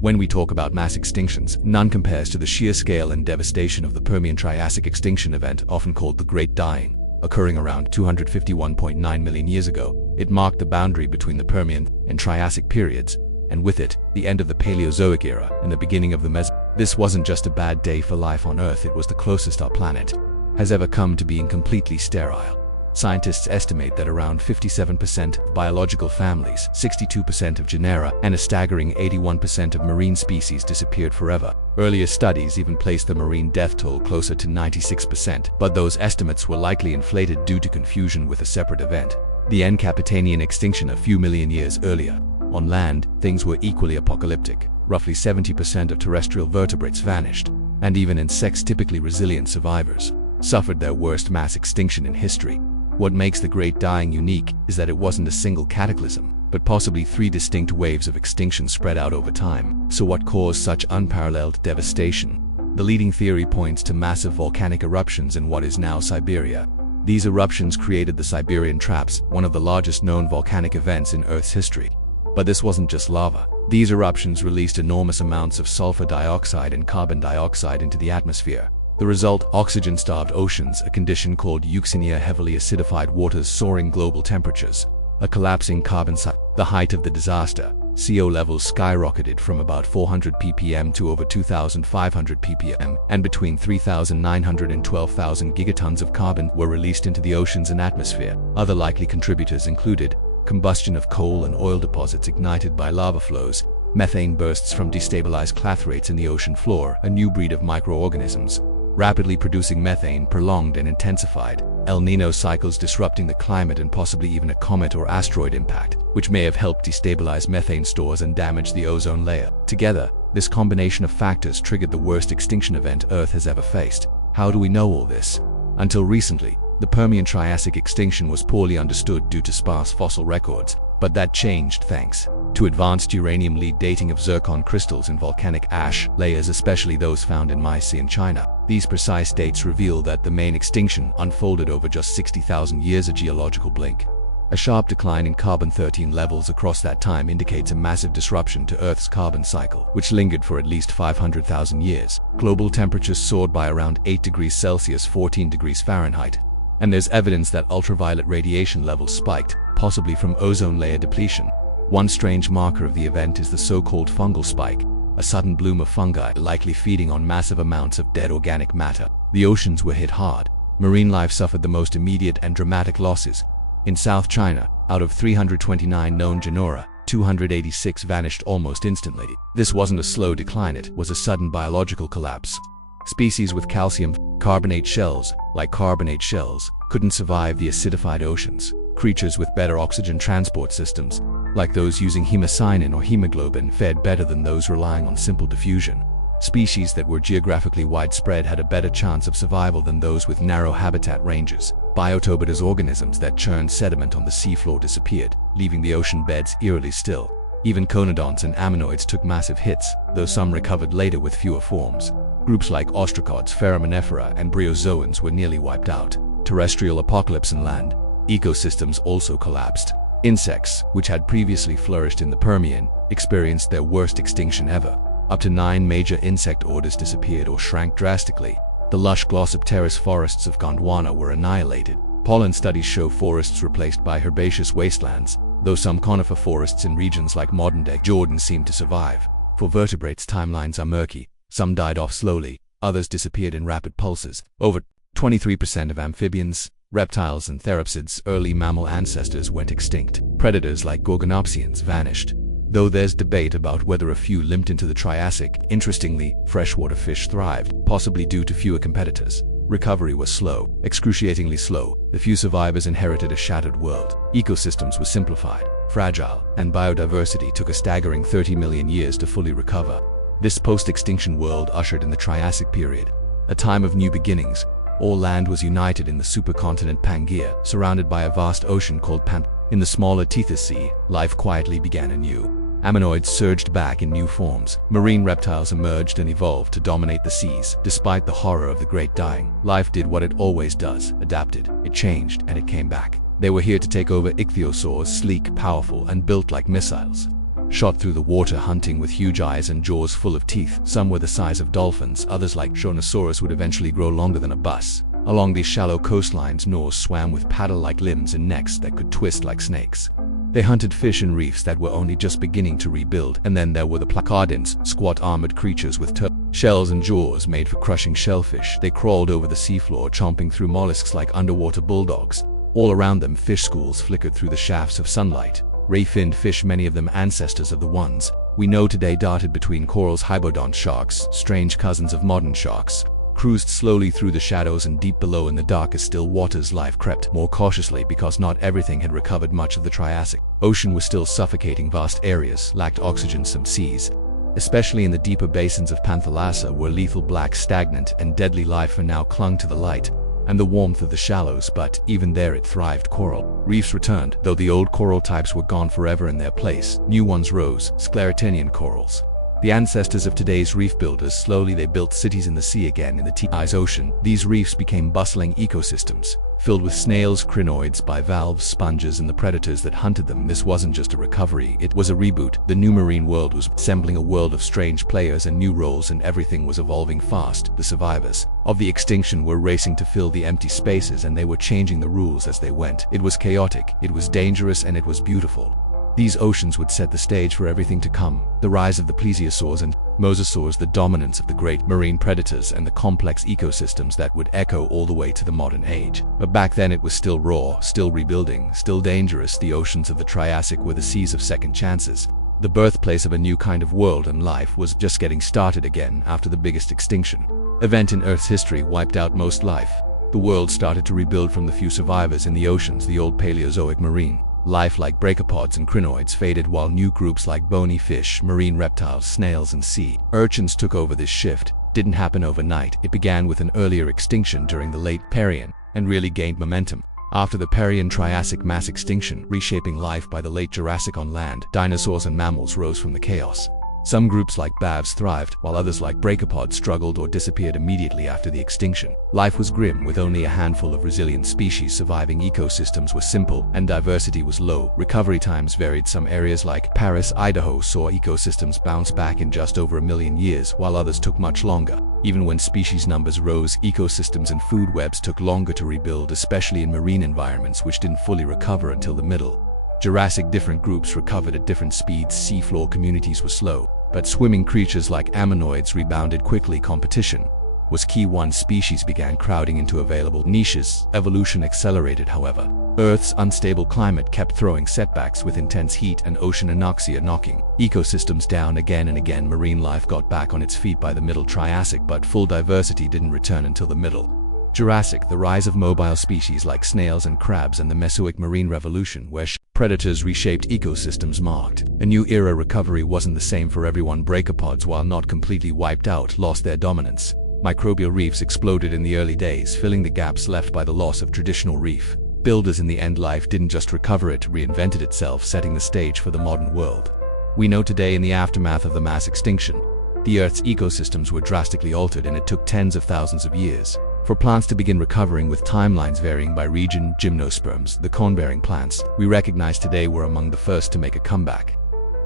When we talk about mass extinctions, none compares to the sheer scale and devastation of the Permian-Triassic Extinction event, often called the Great Dying, occurring around 251.9 million years ago. It marked the boundary between the Permian and Triassic periods, and with it, the end of the Paleozoic era and the beginning of the Mesozoic. This wasn't just a bad day for life on Earth, it was the closest our planet has ever come to being completely sterile. Scientists estimate that around 57% of biological families, 62% of genera, and a staggering 81% of marine species disappeared forever. Earlier studies even placed the marine death toll closer to 96%, but those estimates were likely inflated due to confusion with a separate event, the Capetanian extinction a few million years earlier. On land, things were equally apocalyptic. Roughly 70% of terrestrial vertebrates vanished, and even insects, typically resilient survivors, suffered their worst mass extinction in history. What makes the Great Dying unique is that it wasn't a single cataclysm, but possibly three distinct waves of extinction spread out over time. So what caused such unparalleled devastation? The leading theory points to massive volcanic eruptions in what is now Siberia. These eruptions created the Siberian Traps, one of the largest known volcanic events in Earth's history. But this wasn't just lava. These eruptions released enormous amounts of sulfur dioxide and carbon dioxide into the atmosphere. The result, oxygen-starved oceans, a condition called euxenia, heavily acidified waters, soaring global temperatures, a collapsing carbon cycle. The height of the disaster, CO levels skyrocketed from about 400 ppm to over 2,500 ppm, and between 3,900 and 12,000 gigatons of carbon were released into the oceans and atmosphere. Other likely contributors included combustion of coal and oil deposits ignited by lava flows, methane bursts from destabilized clathrates in the ocean floor, a new breed of microorganisms rapidly producing methane, prolonged and intensified, El Niño cycles disrupting the climate, and possibly even a comet or asteroid impact, which may have helped destabilize methane stores and damage the ozone layer. Together, this combination of factors triggered the worst extinction event Earth has ever faced. How do we know all this? Until recently, the Permian-Triassic extinction was poorly understood due to sparse fossil records, but that changed thanks to advanced uranium lead dating of zircon crystals in volcanic ash layers, especially those found in Mycenaean China. These precise dates reveal that the main extinction unfolded over just 60,000 years, a geological blink. A sharp decline in carbon-13 levels across that time indicates a massive disruption to Earth's carbon cycle, which lingered for at least 500,000 years. Global temperatures soared by around 8 degrees Celsius, 14 degrees Fahrenheit, and there's evidence that ultraviolet radiation levels spiked, possibly from ozone layer depletion. One strange marker of the event is the so-called fungal spike, a sudden bloom of fungi likely feeding on massive amounts of dead organic matter. The oceans were hit hard. Marine life suffered the most immediate and dramatic losses. In South China, out of 329 known genera, 286 vanished almost instantly. This wasn't a slow decline, it was a sudden biological collapse. Species with calcium carbonate shells, like carbonate shells, couldn't survive the acidified oceans. Creatures with better oxygen transport systems, like those using hemocyanin or hemoglobin, fared better than those relying on simple diffusion. Species that were geographically widespread had a better chance of survival than those with narrow habitat ranges. Biotopetous organisms that churned sediment on the seafloor disappeared, leaving the ocean beds eerily still. Even conodonts and ammonoids took massive hits, though some recovered later with fewer forms. Groups like ostracods, foraminifera, and bryozoans were nearly wiped out. Terrestrial apocalypse on land. Ecosystems also collapsed. Insects, which had previously flourished in the Permian, experienced their worst extinction ever. Up to 9 major insect orders disappeared or shrank drastically. The lush Glossopteris forests of Gondwana were annihilated. Pollen studies show forests replaced by herbaceous wastelands, though some conifer forests in regions like modern-day Jordan seem to survive. For vertebrates, timelines are murky. Some died off slowly, others disappeared in rapid pulses. Over 23% of amphibians, reptiles and therapsids, early mammal ancestors, went extinct. Predators like gorgonopsians vanished, though there's debate about whether a few limped into the Triassic. Interestingly, freshwater fish thrived, possibly due to fewer competitors. Recovery was slow, excruciatingly slow. The few survivors inherited a shattered world. Ecosystems were simplified, fragile, and biodiversity took a staggering 30 million years to fully recover. This post-extinction world ushered in the Triassic period, a time of new beginnings. All land was united in the supercontinent Pangaea, surrounded by a vast ocean called In the smaller Tethys Sea, life quietly began anew. Ammonoids surged back in new forms. Marine reptiles emerged and evolved to dominate the seas. Despite the horror of the Great Dying, life did what it always does, adapted. It changed, and it came back. They were here to take over. Ichthyosaurs, sleek, powerful, and built like missiles. shot through the water hunting with huge eyes and jaws full of teeth. Some were the size of dolphins, others like Tyrannosaurus would eventually grow longer than a bus. Along these shallow coastlines, Norse swam with paddle-like limbs and necks that could twist like snakes. They hunted fish in reefs that were only just beginning to rebuild. And then there were the placardins, squat armored creatures with shells and jaws made for crushing shellfish. They crawled over the seafloor, chomping through mollusks like underwater bulldogs. All around them, fish schools flickered through the shafts of sunlight. Ray-finned fish, many of them ancestors of the ones we know today, darted between corals. Hybodont sharks, strange cousins of modern sharks, cruised slowly through the shadows, and deep below in the darkest still waters life crept more cautiously because not everything had recovered. Much of the Triassic Ocean was still suffocating. Vast areas lacked oxygen. Some seas, especially in the deeper basins of Panthalassa, were lethal, black, stagnant, and deadly. Life now clung to the light and the warmth of the shallows, but even there it thrived. Coral reefs returned, though the old coral types were gone forever. In their place, new ones rose, sclerotinian corals, the ancestors of today's reef builders. Slowly they built cities in the sea again. In the T-Ice Ocean, these reefs became bustling ecosystems, filled with snails, crinoids, bivalves, sponges, and the predators that hunted them. This wasn't just a recovery, it was a reboot. The new marine world was assembling, a world of strange players and new roles, and everything was evolving fast. The survivors of the extinction were racing to fill the empty spaces, and they were changing the rules as they went. It was chaotic, it was dangerous, and it was beautiful. These oceans would set the stage for everything to come: the rise of the plesiosaurs and mosasaurs, the dominance of the great marine predators, and the complex ecosystems that would echo all the way to the modern age. But back then it was still raw, still rebuilding, still dangerous. The oceans of the Triassic were the seas of second chances. The birthplace of a new kind of world, and life was just getting started again after the biggest extinction event in Earth's history wiped out most life. The world started to rebuild from the few survivors in the oceans. The old Paleozoic marine life like brachiopods and crinoids faded, while new groups like bony fish, marine reptiles, snails, and sea urchins took over. This shift didn't happen overnight. It began with an earlier extinction during the late Permian and really gained momentum after the Permian-Triassic mass extinction, reshaping life by the late Jurassic on land. Dinosaurs and mammals rose from the chaos. Some groups like bavs thrived, while others like brachiopods struggled or disappeared immediately after the extinction. Life was grim, with only a handful of resilient species surviving. Ecosystems were simple, and diversity was low. Recovery times varied. Some areas like Paris, Idaho, saw ecosystems bounce back in just over 1 million years, while others took much longer. Even when species numbers rose, ecosystems and food webs took longer to rebuild, especially in marine environments, which didn't fully recover until the middle Jurassic. Different groups recovered at different speeds. Seafloor communities were slow, but swimming creatures like ammonoids rebounded quickly. Competition was key. One species began crowding into available niches. Evolution accelerated, however. Earth's unstable climate kept throwing setbacks, with intense heat and ocean anoxia knocking ecosystems down again and again. Marine life got back on its feet by the middle Triassic, but full diversity didn't return until the middle Jurassic. The rise of mobile species like snails and crabs and the Mesozoic marine revolution, where predators reshaped ecosystems, marked a new era. Recovery wasn't the same for everyone. Brachiopods, while not completely wiped out, lost their dominance. Microbial reefs exploded in the early days, filling the gaps left by the loss of traditional reef builders. In the end, life didn't just recover, it reinvented itself, setting the stage for the modern world we know today. In the aftermath of the mass extinction, the Earth's ecosystems were drastically altered, and it took tens of thousands of years for plants to begin recovering, with timelines varying by region. Gymnosperms, the cone-bearing plants we recognize today, were among the first to make a comeback.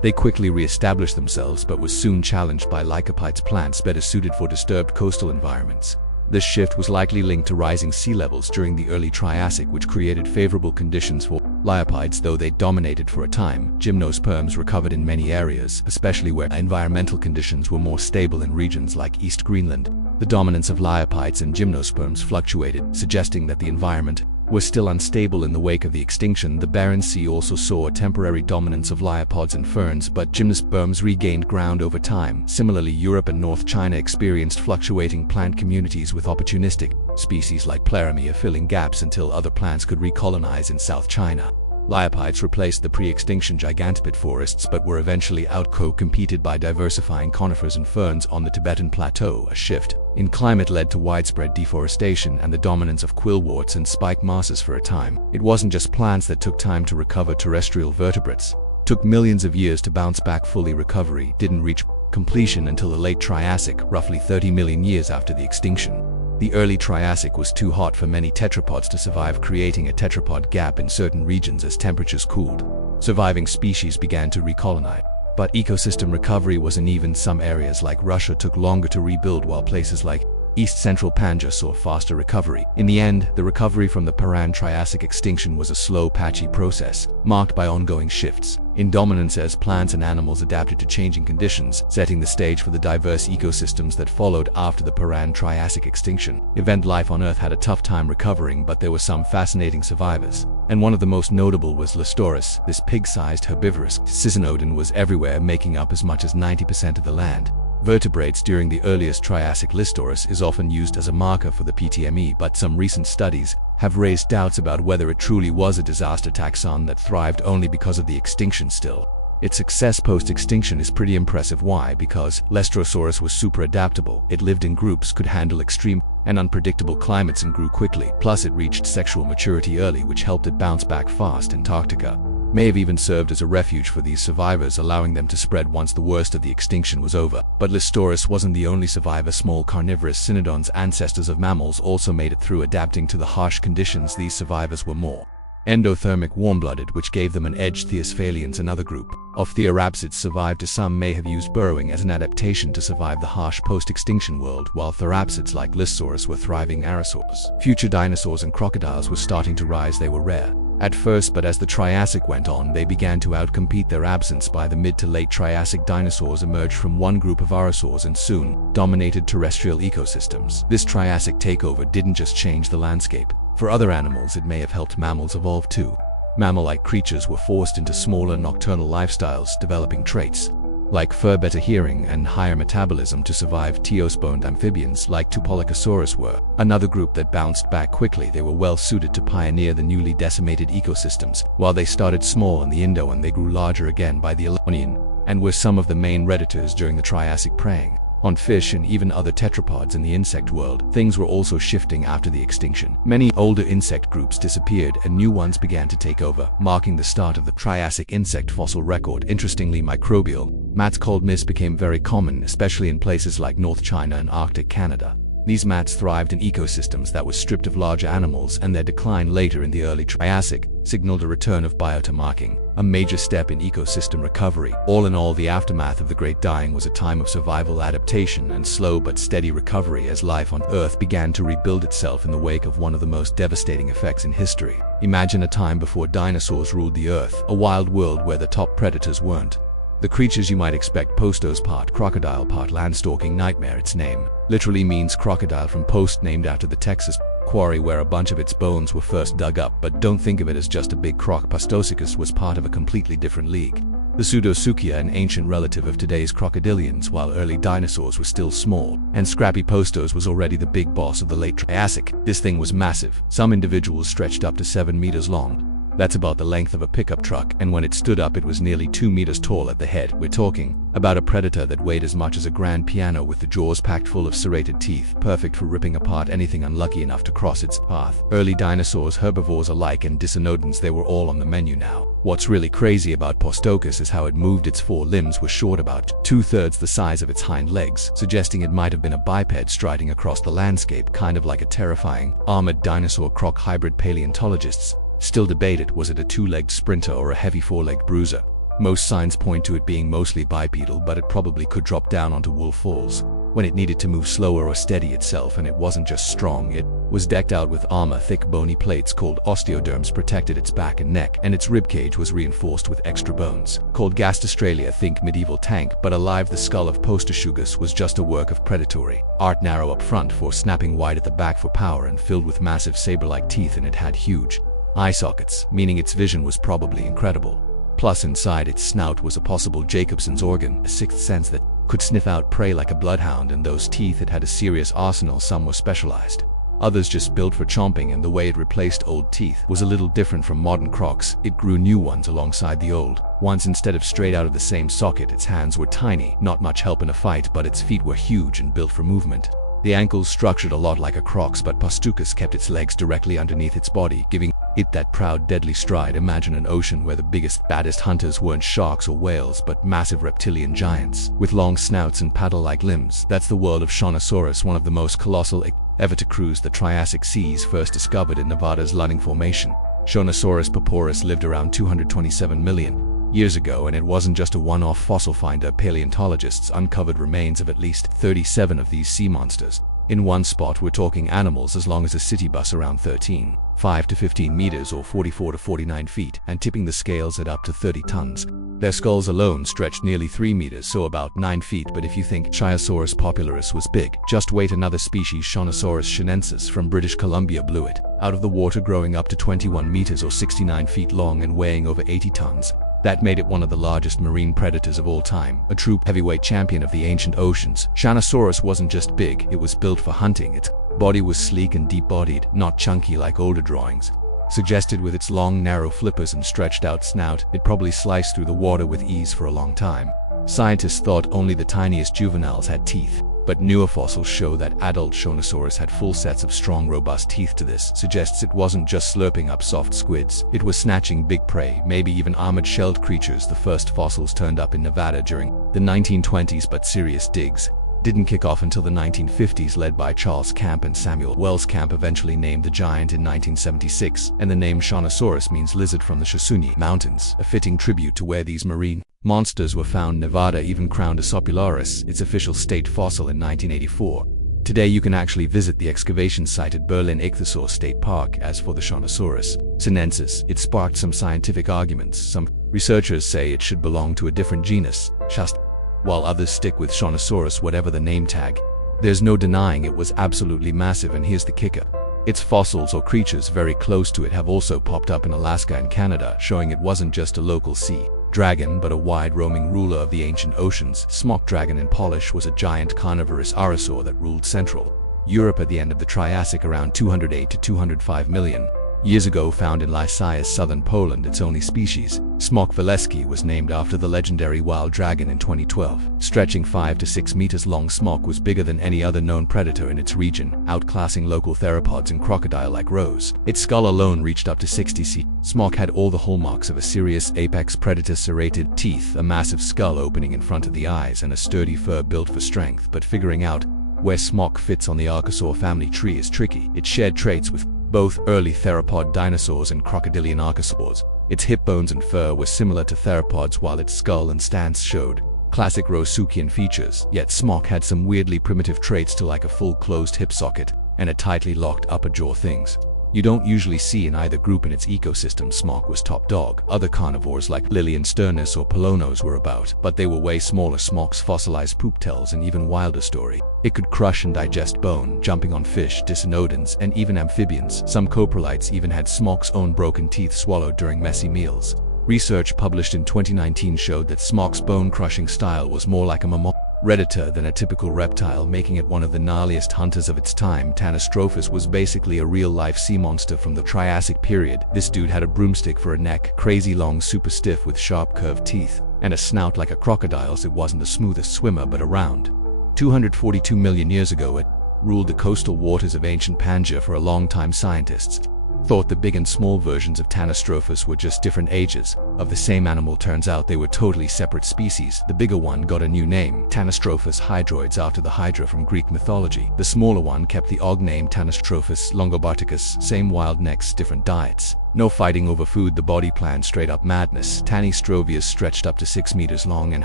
They quickly re-established themselves, but were soon challenged by lycopides, plants better suited for disturbed coastal environments. This shift was likely linked to rising sea levels during the early Triassic, which created favorable conditions for lyopides. Though they dominated for a time, gymnosperms recovered in many areas, especially where environmental conditions were more stable. In regions like East Greenland, the dominance of lyopides and gymnosperms fluctuated, suggesting that the environment was still unstable. In the wake of the extinction, the Barents Sea also saw a temporary dominance of lyopods and ferns, but gymnosperms regained ground over time. Similarly, Europe and North China experienced fluctuating plant communities, with opportunistic species like Pleramia filling gaps until other plants could recolonize in South China. Lyopides replaced the pre-extinction gigantopod forests, but were eventually out-competed by diversifying conifers and ferns on the Tibetan Plateau. A shift in climate led to widespread deforestation and the dominance of quillworts and spike mosses for a time. It wasn't just plants that took time to recover. Terrestrial vertebrates took millions of years to bounce back fully. Recovery didn't reach completion until the late Triassic, roughly 30 million years after the extinction. The early Triassic was too hot for many tetrapods to survive, creating a tetrapod gap in certain regions as temperatures cooled. Surviving species began to recolonize. But ecosystem recovery was uneven. Some areas like Russia took longer to rebuild, while places like East Central Pangaea saw faster recovery. In the end, the recovery from the Permian-Triassic extinction was a slow, patchy process, marked by ongoing shifts in dominance as plants and animals adapted to changing conditions, setting the stage for the diverse ecosystems that followed after the Permian-Triassic extinction. Life on Earth had a tough time recovering, but there were some fascinating survivors, and one of the most notable was Listauris. This pig-sized herbivorous cynodon was everywhere, making up as much as 90% of the land. Vertebrates during the earliest Triassic. Listauris is often used as a marker for the PTME, but some recent studies have raised doubts about whether it truly was a disaster taxon that thrived only because of the extinction. Still, its success post-extinction is pretty impressive. Why? Because Listaurosaurus was super adaptable. It lived in groups, could handle extreme and unpredictable climates, and grew quickly. Plus, it reached sexual maturity early, which helped it bounce back fast. Antarctica may have even served as a refuge for these survivors, allowing them to spread once the worst of the extinction was over. But Listauris wasn't the only survivor. Small carnivorous cynodons, ancestors of mammals, also made it through, adapting to the harsh conditions. These survivors were more endothermic, warm-blooded, which gave them an edge. Theosphalia, another group of therapsids, survived. Some may have used burrowing as an adaptation to survive the harsh post-extinction world, while therapsids like Listauris were thriving aerosaurs. Future dinosaurs and crocodiles were starting to rise. They were rare at first, but as the Triassic went on, they began to outcompete their absence. By the mid to late Triassic, dinosaurs emerged from one group of aerosaurs and soon dominated terrestrial ecosystems. This Triassic takeover didn't just change the landscape for other animals, it may have helped mammals evolve too. Mammal-like creatures were forced into smaller, nocturnal lifestyles, developing traits like far better hearing and higher metabolism to survive. Teosponed amphibians like Tupolochosaurus were another group that bounced back quickly. They were well suited to pioneer the newly decimated ecosystems. While they started small in the Indo, and they grew larger again by the Eocene, and were some of the main predators during the Triassic, preying on fish and even other tetrapods in the insect world. Things were also shifting after the extinction. Many older insect groups disappeared and new ones began to take over, marking the start of the Triassic insect fossil record. Interestingly, microbial mats called mist became very common, especially in places like North China and Arctic Canada. These mats thrived in ecosystems that were stripped of larger animals, and their decline later in the early Triassic signaled a return of biota marking, a major step in ecosystem recovery. All in all, the aftermath of the Great Dying was a time of survival, adaptation, and slow but steady recovery as life on Earth began to rebuild itself in the wake of one of the most devastating effects in history. Imagine a time before dinosaurs ruled the Earth, a wild world where the top predators weren't the creatures you might expect. Postos, part crocodile, part landstalking nightmare. Its name literally means crocodile, from post, named after the Texas quarry where a bunch of its bones were first dug up. But don't think of it as just a big croc. Postosicus was part of a completely different league. The Pseudosuchia, an ancient relative of today's crocodilians. While early dinosaurs were still small and scrappy, Postos was already the big boss of the late Triassic. This thing was massive. Some individuals stretched up to 7 meters long. That's about the length of a pickup truck, and when it stood up it was nearly 2 meters tall at the head. We're talking about a predator that weighed as much as a grand piano, with the jaws packed full of serrated teeth, perfect for ripping apart anything unlucky enough to cross its path. Early dinosaurs, herbivores alike, and dicynodonts, they were all on the menu now. What's really crazy about Postocus is how it moved. Its forelimbs were short, about 2/3 the size of its hind legs, suggesting it might have been a biped striding across the landscape, kind of like a terrifying armored dinosaur-croc hybrid. Paleontologists still debate it. Was it a two-legged sprinter or a heavy four-legged bruiser? Most signs point to it being mostly bipedal, but it probably could drop down onto wolf falls when it needed to move slower or steady itself. And it wasn't just strong, it was decked out with armor. Thick bony plates called osteoderms protected its back and neck, and its ribcage was reinforced with extra bones called gastroclalia. Think medieval tank, but alive. The skull of Postoschugus was just a work of predatory art, narrow up front for snapping, wide at the back for power, and filled with massive saber-like teeth, and it had huge eye sockets, meaning its vision was probably incredible. Plus, inside its snout was a possible Jacobson's organ, a sixth sense that could sniff out prey like a bloodhound. And those teeth, it had a serious arsenal. Some were specialized, others just built for chomping, and the way it replaced old teeth was a little different from modern crocs. It grew new ones alongside the old ones instead of straight out of the same socket. Its hands were tiny, not much help in a fight, but its feet were huge and built for movement. The ankles structured a lot like a croc's, but Postocus kept its legs directly underneath its body, giving it that proud, deadly stride. Imagine an ocean where the biggest, baddest hunters weren't sharks or whales, but massive reptilian giants with long snouts and paddle-like limbs. That's the world of Shawnosaurus, one of the most colossal ever to cruise the Triassic seas, first discovered in Nevada's Lunning Formation. Shawnosaurus purpureus lived around 227 million years ago, and it wasn't just a one-off fossil finder. Paleontologists uncovered remains of at least 37 of these sea monsters. In one spot, we're talking animals as long as a city bus, around 5 to 15 meters or 44 to 49 feet, and tipping the scales at up to 30 tons. Their skulls alone stretched nearly 3 meters, so about 9 feet, but if you think Chiosaurus popularis was big, just wait, another species, Shonosaurus chinensis from British Columbia, blew it out of the water, growing up to 21 meters or 69 feet long and weighing over 80 tons. That made it one of the largest marine predators of all time, a true heavyweight champion of the ancient oceans. Shonosaurus wasn't just big, it was built for hunting. Its body was sleek and deep-bodied, not chunky like older drawings suggested. With its long, narrow flippers and stretched-out snout, it probably sliced through the water with ease for a long time. Scientists thought only the tiniest juveniles had teeth, but newer fossils show that adult Shonosaurus had full sets of strong, robust teeth. To this suggests it wasn't just slurping up soft squids, it was snatching big prey, maybe even armored-shelled creatures. The first fossils turned up in Nevada during the 1920s, but serious digs didn't kick off until the 1950s, led by Charles Camp and Samuel Wells. Camp eventually named the giant in 1976, and the name Shonosaurus means lizard from the Shoshone Mountains, a fitting tribute to where these marine monsters were found. Nevada even crowned a Sopularis its official state fossil in 1984. Today you can actually visit the excavation site at Berlin Ichthyosaur State Park. As for the Shonosaurus sinensis, it sparked some scientific arguments. Some researchers say it should belong to a different genus, Shast, while others stick with Shonosaurus, whatever the name tag. There's no denying it was absolutely massive, and here's the kicker. Its fossils or creatures very close to it have also popped up in Alaska and Canada, showing it wasn't just a local sea dragon but a wide-roaming ruler of the ancient oceans. Smock dragon in Polish was a giant carnivorous arosaur that ruled Central Europe at the end of the Triassic, around 208 to 205 million years ago. Found in Lysias, southern Poland, its only species, Smock waleski, was named after the legendary wild dragon in 2012. Stretching 5 to 6 meters long, Smock was bigger than any other known predator in its region, outclassing local theropods and crocodile-like roes. Its skull alone reached up to 60 cm. Smock had all the hallmarks of a serious apex predator: serrated teeth, a massive skull opening in front of the eyes, and a sturdy fur built for strength. But figuring out where Smock fits on the Archosaur family tree is tricky. It shared traits with both early theropod dinosaurs and crocodilian archosaurs. Its hip bones and fur were similar to theropods, while its skull and stance showed classic Rosuchian features. Yet Smock had some weirdly primitive traits too, like a full closed hip socket and a tightly locked upper jaw, things you don't usually see in either group in its ecosystem. Smock was top dog. Other carnivores like Lilian sternus or Polonos were about, but they were way smaller. Smock's fossilized poop tells an even wilder story. It could crush and digest bone, jumping on fish, dicynodons, and even amphibians. Some coprolites even had Smock's own broken teeth swallowed during messy meals. Research published in 2019 showed that Smock's bone-crushing style was more like a mammal predator than a typical reptile, making it one of the gnarliest hunters of its time. Tanystrophus was basically a real-life sea monster from the Triassic period. This dude had a broomstick for a neck, crazy long, super stiff with sharp curved teeth, and a snout like a crocodile's. It wasn't the smoothest swimmer, but around 242 million years ago it ruled the coastal waters of ancient Pangaea for a long time. Scientists thought the big and small versions of Tanystrophus were just different ages of the same animal. Turns out they were totally separate species. The bigger one got a new name, Tanystrophus hydroides, after the Hydra from Greek mythology. The smaller one kept the og name Tanystrophus longobarticus. Same wild necks, different diets. No fighting over food. The body plan straight up madness. Tanystrophius stretched up to 6 meters long, and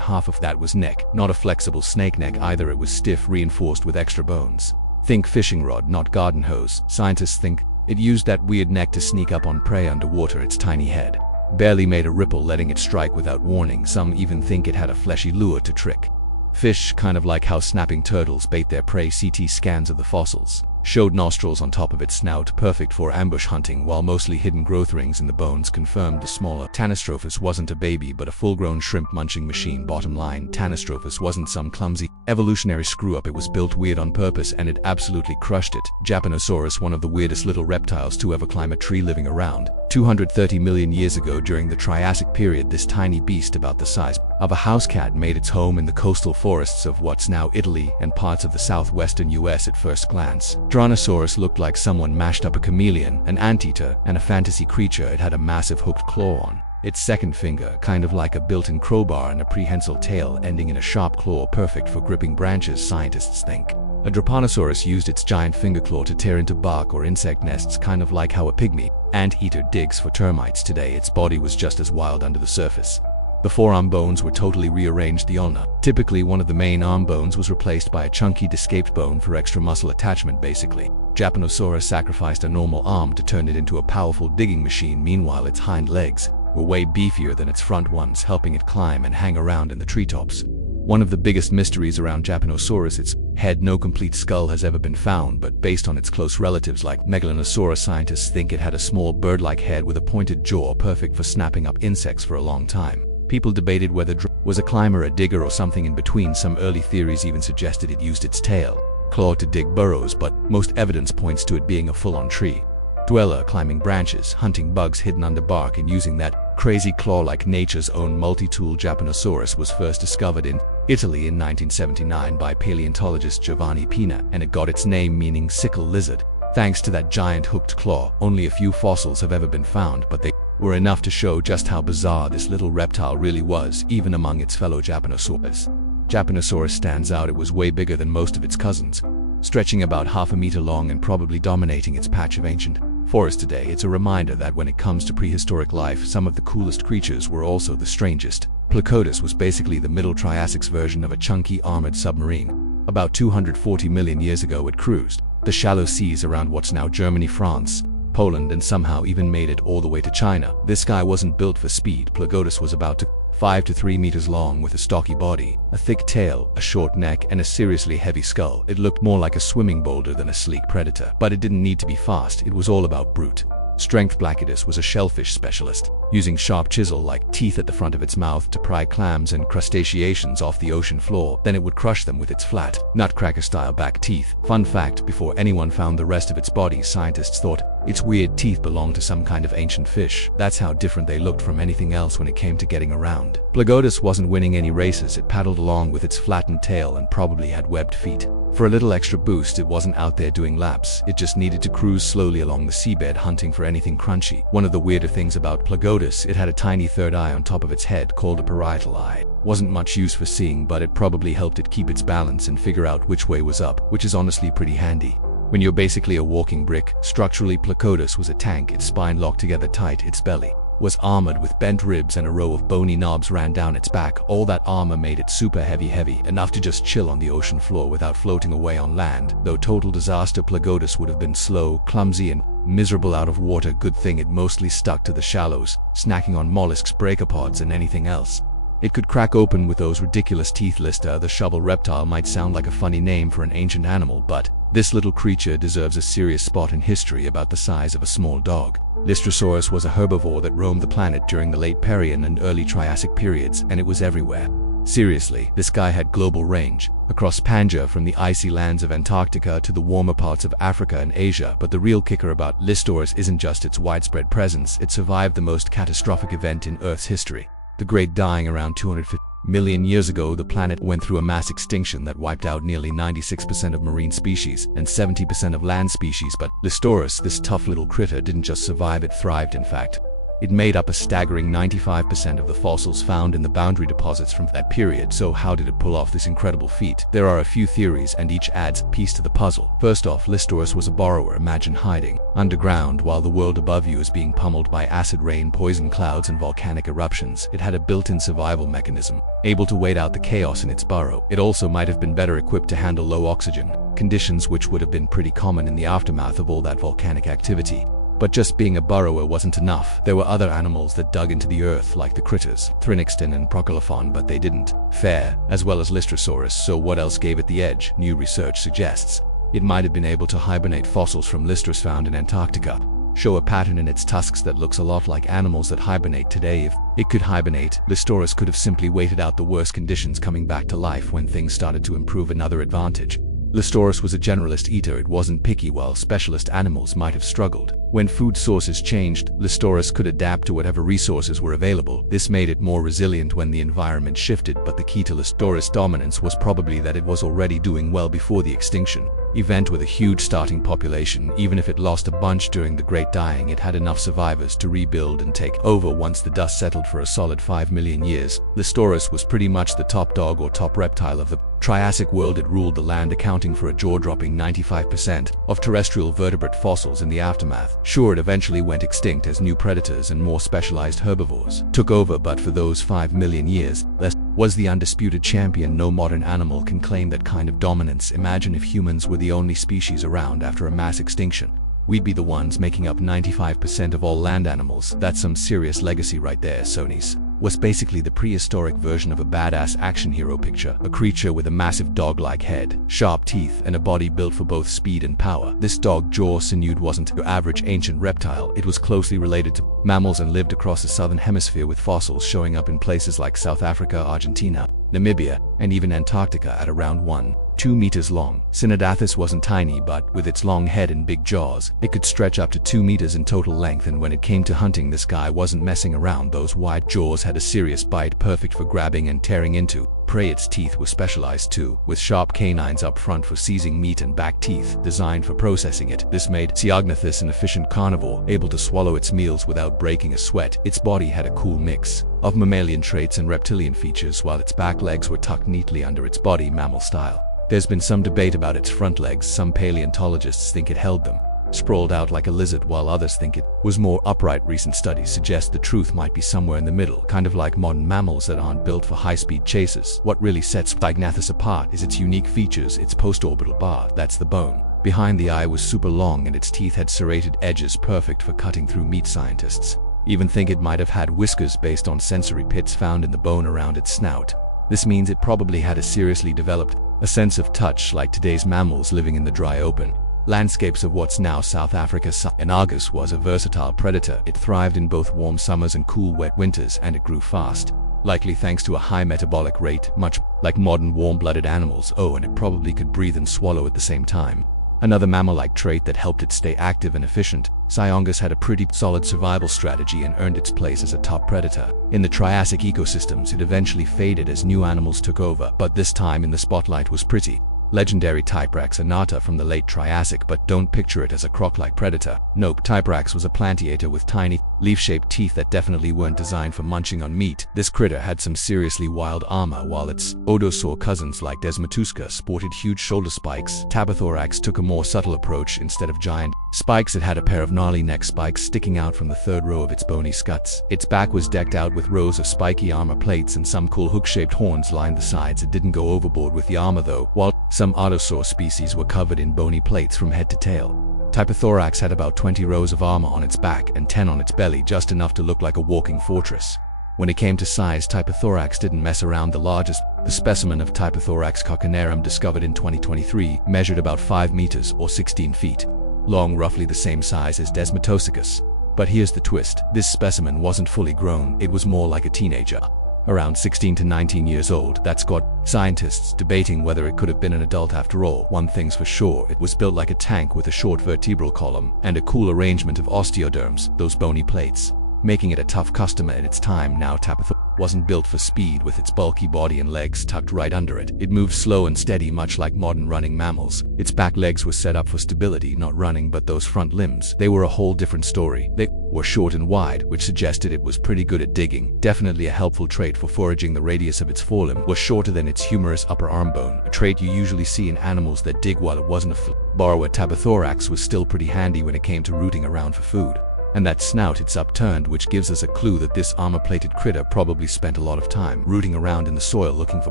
half of that was neck. Not a flexible snake neck either, it was stiff, reinforced with extra bones. Think fishing rod, not garden hose. Scientists think it used that weird neck to sneak up on prey underwater. Its tiny head barely made a ripple, letting it strike without warning. Some even think it had a fleshy lure to trick fish, kind of like how snapping turtles bait their prey. CT scans of the fossils showed nostrils on top of its snout, perfect for ambush hunting, while mostly hidden growth rings in the bones confirmed the smaller Tanystrophus wasn't a baby but a full-grown shrimp-munching machine. Bottom line, Tanystrophus wasn't some clumsy evolutionary screw-up. It was built weird on purpose, and it absolutely crushed it. Japanosaurus, one of the weirdest little reptiles to ever climb a tree, living around 230 million years ago during the Triassic period. This tiny beast, about the size of a house cat, made its home in the coastal forests of what's now Italy and parts of the southwestern US. At first glance, Tyrannosaurus looked like someone mashed up a chameleon, an anteater, and a fantasy creature. It had a massive hooked claw on its second finger, kind of like a built-in crowbar, and a prehensile tail ending in a sharp claw, perfect for gripping branches, scientists think. A Drepanosaurus used its giant finger claw to tear into bark or insect nests, kind of like how a pygmy anteater digs for termites. Today, its body was just as wild under the surface. The forearm bones were totally rearranged the ulna. Typically, one of the main arm bones was replaced by a chunky discaped bone for extra muscle attachment basically. Japanosaurus sacrificed a normal arm to turn it into a powerful digging machine. Meanwhile, its hind legs were way beefier than its front ones, helping it climb and hang around in the treetops. One of the biggest mysteries around Japanosaurus, its head. No complete skull has ever been found, but based on its close relatives like Megalonosaurus, scientists think it had a small bird-like head with a pointed jaw, perfect for snapping up insects for a long time. People debated whether it was a climber, a digger, or something in between. Some early theories even suggested it used its tail claw to dig burrows, but most evidence points to it being a full-on tree dweller, climbing branches, hunting bugs hidden under bark, and using that crazy claw like nature's own multi-tool. Japanosaurus was first discovered in Italy in 1979 by paleontologist Giovanni Pina, and it got its name meaning sickle lizard. Thanks to that giant hooked claw, only a few fossils have ever been found, but they were enough to show just how bizarre this little reptile really was, even among its fellow Japanosaurs. Japanosaurus stands out. It was way bigger than most of its cousins, stretching about half a meter long and probably dominating its patch of ancient forest today. It's a reminder that when it comes to prehistoric life, some of the coolest creatures were also the strangest. Placotus was basically the Middle Triasic's version of a chunky armored submarine. About 240 million years ago, it cruised the shallow seas around what's now Germany, France, Poland, and somehow even made it all the way to China. This guy wasn't built for speed. Placotus was about 5 to 3 meters long, with a stocky body, a thick tail, a short neck, and a seriously heavy skull. It looked more like a swimming boulder than a sleek predator, but it didn't need to be fast. It was all about brute strength. Placotus was a shellfish specialist, using sharp chisel-like teeth at the front of its mouth to pry clams and crustaceans off the ocean floor. Then it would crush them with its flat, nutcracker-style back teeth. Fun fact, before anyone found the rest of its body, scientists thought its weird teeth belonged to some kind of ancient fish. That's how different they looked from anything else when it came to getting around. Placotus wasn't winning any races. It paddled along with its flattened tail and probably had webbed feet. For a little extra boost, it wasn't out there doing laps. It just needed to cruise slowly along the seabed, hunting for anything crunchy. One of the weirder things about Placotus, it had a tiny third eye on top of its head called a parietal eye. Wasn't much use for seeing, but it probably helped it keep its balance and figure out which way was up, which is honestly pretty handy when you're basically a walking brick. Structurally, Placotus was a tank. Its spine locked together tight. Its belly was armored with bent ribs, and a row of bony knobs ran down its back. All that armor made it super heavy, enough to just chill on the ocean floor without floating away on land. Though total disaster, Placotus would have been slow, clumsy, and miserable out of water. Good thing it mostly stuck to the shallows, snacking on mollusks, brachipods, and anything else it could crack open with those ridiculous teeth. Lister, the shovel reptile, might sound like a funny name for an ancient animal, but this little creature deserves a serious spot in history. About the size of a small dog, Listrosaurus was a herbivore that roamed the planet during the late Permian and early Triassic periods, and it was everywhere. Seriously, this guy had global range, across Pangaea from the icy lands of Antarctica to the warmer parts of Africa and Asia. But the real kicker about Listrosaurus isn't just its widespread presence. It survived the most catastrophic event in Earth's history, the Great Dying. Around 250 million years ago, the planet went through a mass extinction that wiped out nearly 96% of marine species and 70% of land species. But Listrosaurus, this tough little critter, didn't just survive, it thrived. In fact, it made up a staggering 95% of the fossils found in the boundary deposits from that period. So how did it pull off this incredible feat? There are a few theories, and each adds a piece to the puzzle. First off, Listrosaurus was a burrower. Imagine hiding underground while the world above you is being pummeled by acid rain, poison clouds, and volcanic eruptions. It had a built-in survival mechanism, able to wait out the chaos in its burrow. It also might have been better equipped to handle low oxygen conditions, which would have been pretty common in the aftermath of all that volcanic activity. But just being a burrower wasn't enough. There were other animals that dug into the earth, like the critters, Thrinaxton and Procolophon, but they didn't fare as well as Listrosaurus. So what else gave it the edge? New research suggests it might have been able to hibernate. Fossils from Listrosaurus found in Antarctica show a pattern in its tusks that looks a lot like animals that hibernate today. If it could hibernate, Listrosaurus could have simply waited out the worst conditions, coming back to life when things started to improve. Another advantage, Listrosaurus was a generalist eater. It wasn't picky, while specialist animals might have struggled. When food sources changed, Listrosaurus could adapt to whatever resources were available. This made it more resilient when the environment shifted, but the key to Listrosaurus' dominance was probably that it was already doing well before the extinction event. With a huge starting population, even if it lost a bunch during the Great Dying, it had enough survivors to rebuild and take over once the dust settled. For a solid 5 million years, Listrosaurus was pretty much the top dog or top reptile of the Triassic world it ruled the land, accounting for a jaw-dropping 95% of terrestrial vertebrate fossils in the aftermath. Sure, it eventually went extinct as new predators and more specialized herbivores took over, but for those 5 million years, less was the undisputed champion. No modern animal can claim that kind of dominance. Imagine if humans were the only species around after a mass extinction. We'd be the ones making up 95% of all land animals. That's some serious legacy right there. Sony's was basically the prehistoric version of a badass action hero. Picture a creature with a massive dog-like head, sharp teeth, and a body built for both speed and power. This dog-jaw-sinewed wasn't your average ancient reptile. It was closely related to mammals and lived across the southern hemisphere, with fossils showing up in places like South Africa, Argentina, Namibia, and even Antarctica at around 1-2 meters long. Cynodathus wasn't tiny, but with its long head and big jaws, it could stretch up to 2 meters in total length, and when it came to hunting, this guy wasn't messing around. Those wide jaws had a serious bite, perfect for grabbing and tearing into prey. Its teeth were specialized too, with sharp canines up front for seizing meat and back teeth designed for processing it. This made Cyognathus an efficient carnivore, able to swallow its meals without breaking a sweat. Its body had a cool mix of mammalian traits and reptilian features, while its back legs were tucked neatly under its body, mammal style. There's been some debate about its front legs. Some paleontologists think it held them sprawled out like a lizard, while others think it was more upright. Recent studies suggest the truth might be somewhere in the middle, kind of like modern mammals that aren't built for high-speed chases. What really sets Cyognathus apart is its unique features. Its postorbital bar, that's the bone behind the eye, was super long, and its teeth had serrated edges, perfect for cutting through meat. Scientists even think it might have had whiskers based on sensory pits found in the bone around its snout. This means it probably had a seriously developed sense of touch, like today's mammals living in the dry open landscapes of what's now South Africa. Cyognathus was a versatile predator. It thrived in both warm summers and cool wet winters, and it grew fast, likely thanks to a high metabolic rate, much like modern warm-blooded animals. Oh, and it probably could breathe and swallow at the same time. Another mammal-like trait that helped it stay active and efficient. Cyognathus had a pretty solid survival strategy and earned its place as a top predator. In the Triassic ecosystems, it eventually faded as new animals took over, but this time in the spotlight was pretty legendary Typrax annata from the late Triassic. But don't picture it as a croc-like predator. Nope, Typrax was a plantiator with tiny, leaf-shaped teeth that definitely weren't designed for munching on meat. This critter had some seriously wild armor, while its odosaur cousins like Desmatuska sported huge shoulder spikes. Tapathorax took a more subtle approach. Instead of giant spikes, it had a pair of gnarly neck spikes sticking out from the third row of its bony scuts. Its back was decked out with rows of spiky armor plates, and some cool hook-shaped horns lined the sides. It didn't go overboard with the armor though. While some odosaur species were covered in bony plates from head to tail, Typathorax had about 20 rows of armor on its back and 10 on its belly, just enough to look like a walking fortress. When it came to size, Typathorax didn't mess around. The largest, the specimen of Typathorax coccinerum discovered in 2023, measured about 5 meters or 16 feet long, roughly the same size as Desmatosicus. But here's the twist: this specimen wasn't fully grown. It was more like a teenager, around 16 to 19 years old. That's got scientists debating whether it could have been an adult after all. One thing's for sure, it was built like a tank with a short vertebral column and a cool arrangement of osteoderms, those bony plates, making it a tough customer at its time. Now Tapathorax wasn't built for speed, with its bulky body and legs tucked right under it. It moved slow and steady, much like modern running mammals. Its back legs were set up for stability, not running, but those front limbs, they were a whole different story. They were short and wide, which suggested it was pretty good at digging. Definitely a helpful trait for foraging. The radius of its forelimb was shorter than its humerus upper arm bone, a trait you usually see in animals that dig. While it wasn't a borrower, Tapathorax was still pretty handy when it came to rooting around for food. And that snout, it's upturned, which gives us a clue that this armor-plated critter probably spent a lot of time rooting around in the soil looking for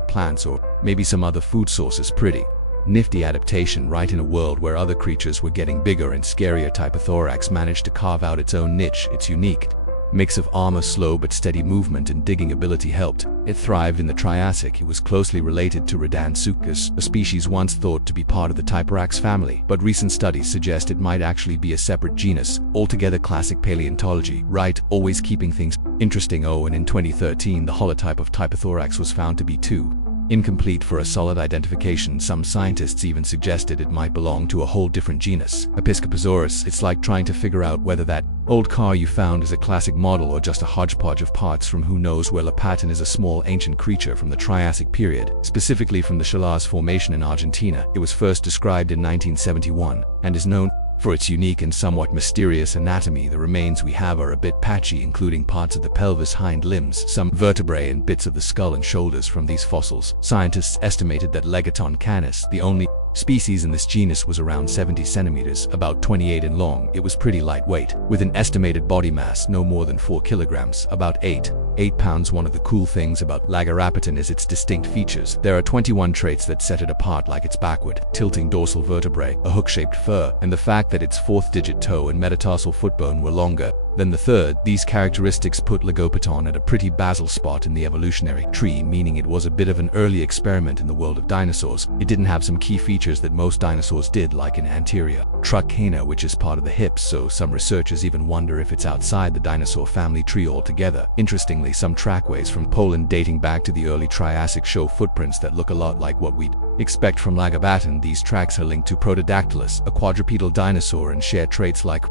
plants or maybe some other food sources. Pretty nifty adaptation, right? In a world where other creatures were getting bigger and scarier, Typathorax managed to carve out its own niche. Its unique mix of armor, slow but steady movement, and digging ability helped it thrive in the Triassic. It was closely related to Rhedansuchus, a species once thought to be part of the Typarax family, but recent studies suggest it might actually be a separate genus altogether. Classic paleontology, right? Always keeping things interesting. Oh, and in 2013, the holotype of Typathorax was found to be too incomplete for a solid identification. Some scientists even suggested it might belong to a whole different genus, Episcoposaurus. It's like trying to figure out whether that old car you found is a classic model or just a hodgepodge of parts from who knows where. Lapatin is a small ancient creature from the Triassic period, specifically from the Chalaz Formation in Argentina. It was first described in 1971 and is known For its unique and somewhat mysterious anatomy, the remains we have are a bit patchy, including parts of the pelvis, hind limbs, some vertebrae, and bits of the skull and shoulders from these fossils. Scientists estimated that Legaton canis, the only species in this genus, was around 70 centimeters, about 28 in long. It was pretty lightweight, with an estimated body mass no more than 4 kilograms, about 8 pounds. One of the cool things about Lagarapitan is its distinct features. There are 21 traits that set it apart, like its backward, tilting dorsal vertebrae, a hook-shaped fur, and the fact that its fourth digit toe and metatarsal footbone were longer than the third. These characteristics put Lagopithon at a pretty basal spot in the evolutionary tree, meaning it was a bit of an early experiment in the world of dinosaurs. It didn't have some key features that most dinosaurs did, like an anterior trochanter, which is part of the hips, so some researchers even wonder if it's outside the dinosaur family tree altogether. Interestingly, some trackways from Poland dating back to the early Triassic show footprints that look a lot like what we'd expect from Lagopithon. These tracks are linked to Protodactylus, a quadrupedal dinosaur, and share traits like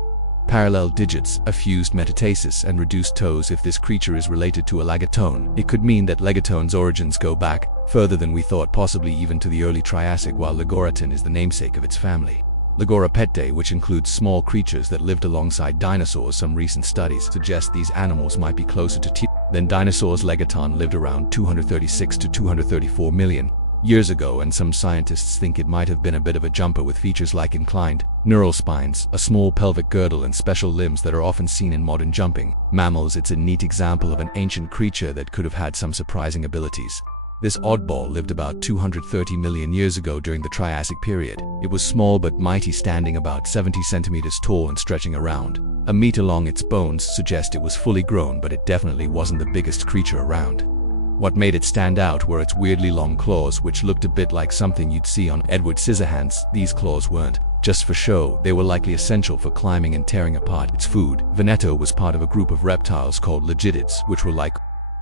parallel digits, a fused metatarsus, and reduced toes. If this creature is related to a Lagaton, it could mean that Lagaton's origins go back further than we thought, possibly even to the early Triassic, while Lagoraton is the namesake of its family. Lagorapetae, which includes small creatures that lived alongside dinosaurs. Some recent studies suggest these animals might be closer to than dinosaurs. Lagaton lived around 236 to 234 million years ago, and some scientists think it might have been a bit of a jumper, with features like inclined neural spines, a small pelvic girdle, and special limbs that are often seen in modern jumping mammals. It's a neat example of an ancient creature that could have had some surprising abilities. This oddball lived about 230 million years ago during the Triassic period. It was small but mighty, standing about 70 centimeters tall and stretching around a meter long. Its bones suggest it was fully grown, but it definitely wasn't the biggest creature around. What made it stand out were its weirdly long claws, which looked a bit like something you'd see on Edward Scissorhands. These claws weren't just for show, they were likely essential for climbing and tearing apart its food. Veneto was part of a group of reptiles called Legidids, which were like